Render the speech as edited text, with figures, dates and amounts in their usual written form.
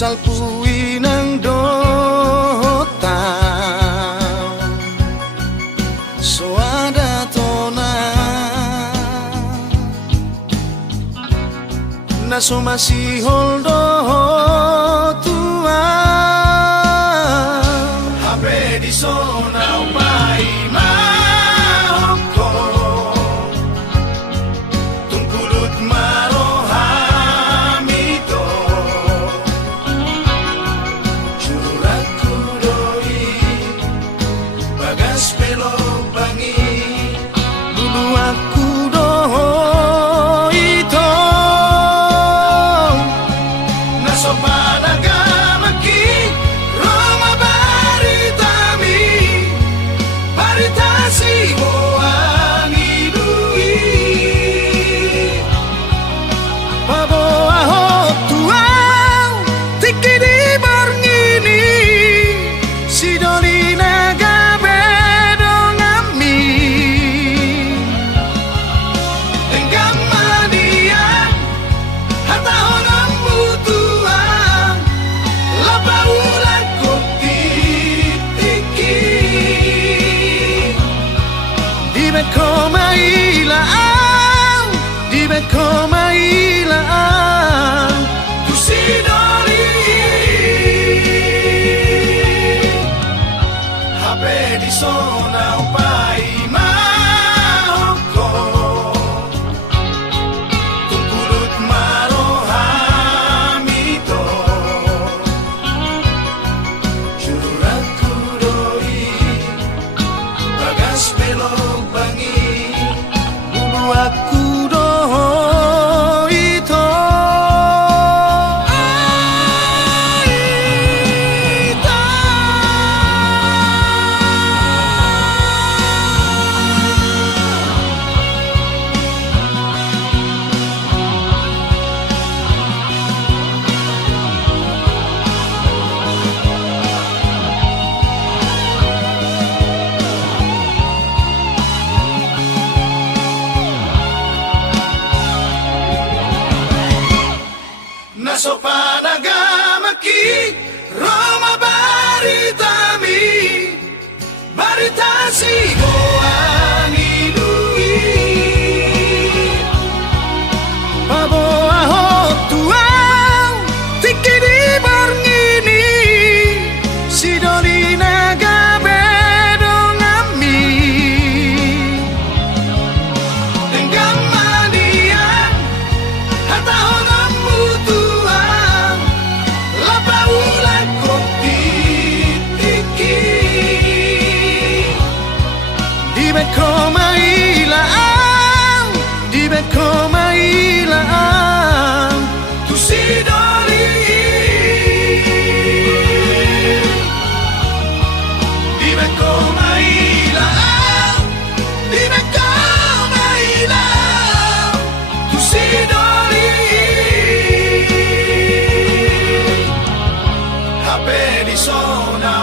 salpui nang dota so ada tona na so masih holdo tua hape di sona upai mahoko tungkulut marohamito curahku doi bagas pelo bangi dulu aku doito naso panagamaki Roma baritami baritasi boangi dui pabo aho tuau tiki di borngini sidoni naga bedongami enggamanian hata honam butuang lapa ulang kopi tiki di bekoma ilaan di bekoma ilaan tu sidoni hape di sona upai mahoko tungkulut marohamito curahku doi bagas belok bangi dulu aku doito naso panagamaki Roma baritami baritasi boangi dui pabo aho tuau tiki di borngini sidoni naga bedongami enggamanian hata honam butuang lapa ulang kopi tiki di bekoma ilaan di bekoma ilaan tu sidoni di bekoma ilaan di bekoma ilaan tu sidoni hape di sona